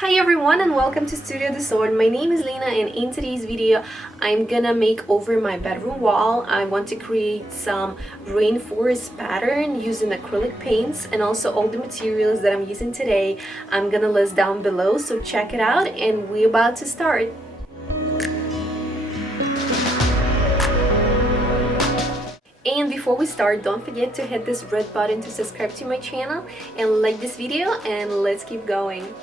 Hi everyone and welcome to Studio the Sword. My name is Lena and in today's video I'm gonna make over my bedroom wall. I want to create some rainforest pattern using acrylic paints and also all the materials that I'm using today I'm gonna list down below, so check it out and we're about to start. And before we start, don't forget to hit this red button to subscribe to my channel and like this video, and let's keep going.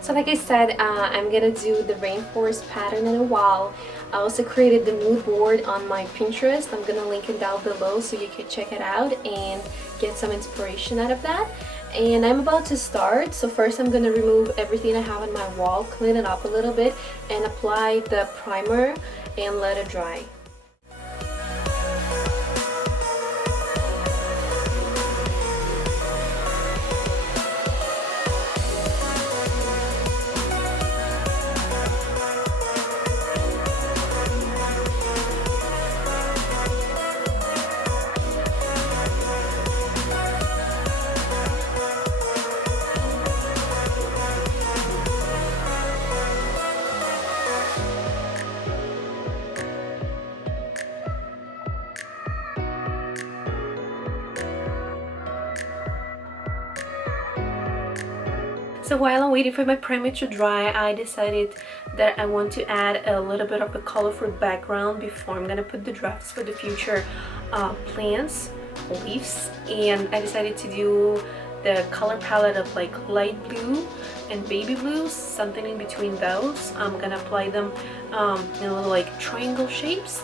So like I said, I'm gonna do the rainforest pattern on the wall. I also created the mood board on my Pinterest. I'm gonna link it down below so you can check it out and get some inspiration out of that. And I'm about to start. So first I'm gonna remove everything I have on my wall, clean it up a little bit, and apply the primer and let it dry. So while I'm waiting for my primer to dry, I decided that I want to add a little bit of a colorful background before I'm gonna put the drafts for the future plants, leaves, and I decided to do the color palette of like light blue and baby blue, something in between those. I'm gonna apply them in little like triangle shapes.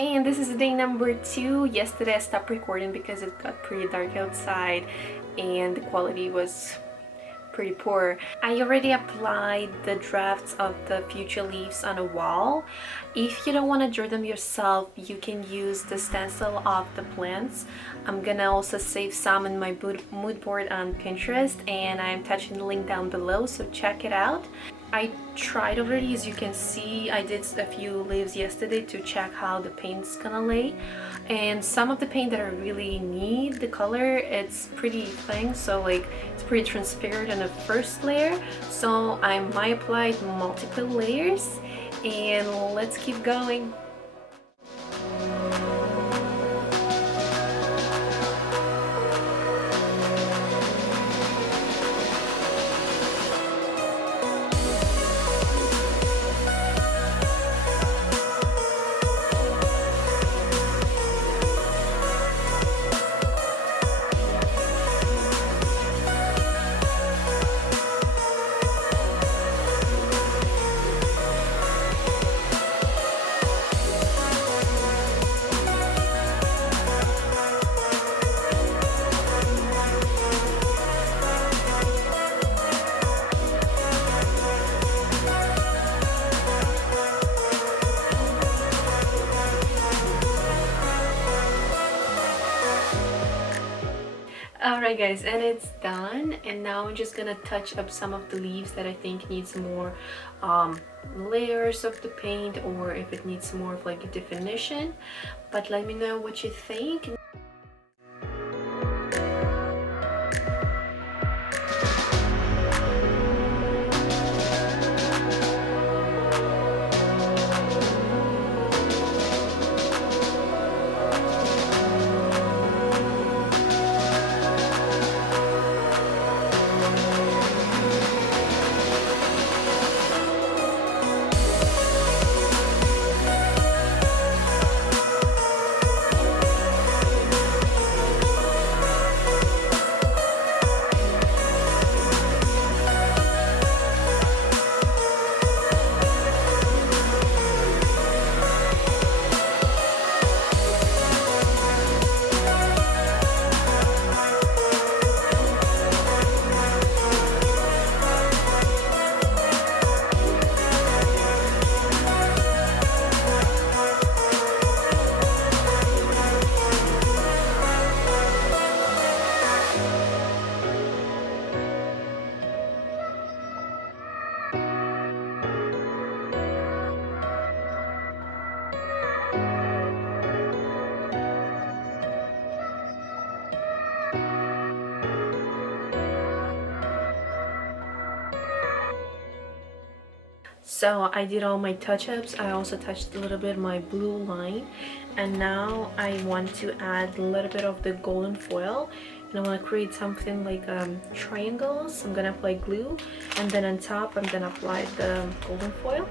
And this is day number 2. Yesterday I stopped recording because it got pretty dark outside and the quality was pretty poor. I already applied the drafts of the future leaves on a wall. If you don't want to draw them yourself, you can use the stencil of the plants. I'm gonna also save some in my mood board on Pinterest, and I'm touching the link down below, so check it out. I tried already, as you can see. I did a few leaves yesterday to check how the paint's gonna lay, and some of the paint that I really need the color, it's pretty thin, so like it's pretty transparent in the first layer, so I might apply multiple layers, and let's keep going. Alright guys, and it's done, and now I'm just gonna touch up some of the leaves that I think needs more layers of the paint, or if it needs more of like a definition, but let me know what you think. So I did all my touch-ups. I also touched a little bit my blue line, and now I want to add a little bit of the golden foil, and I want to create something like triangles. I'm gonna apply glue, and then on top I'm gonna apply the golden foil.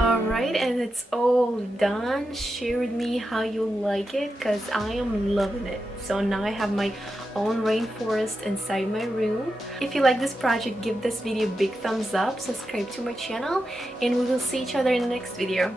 Alright, and it's all done. Share with me how you like it, because I am loving it. So now I have my own rainforest inside my room. If you like this project, give this video a big thumbs up, subscribe to my channel, and we will see each other in the next video.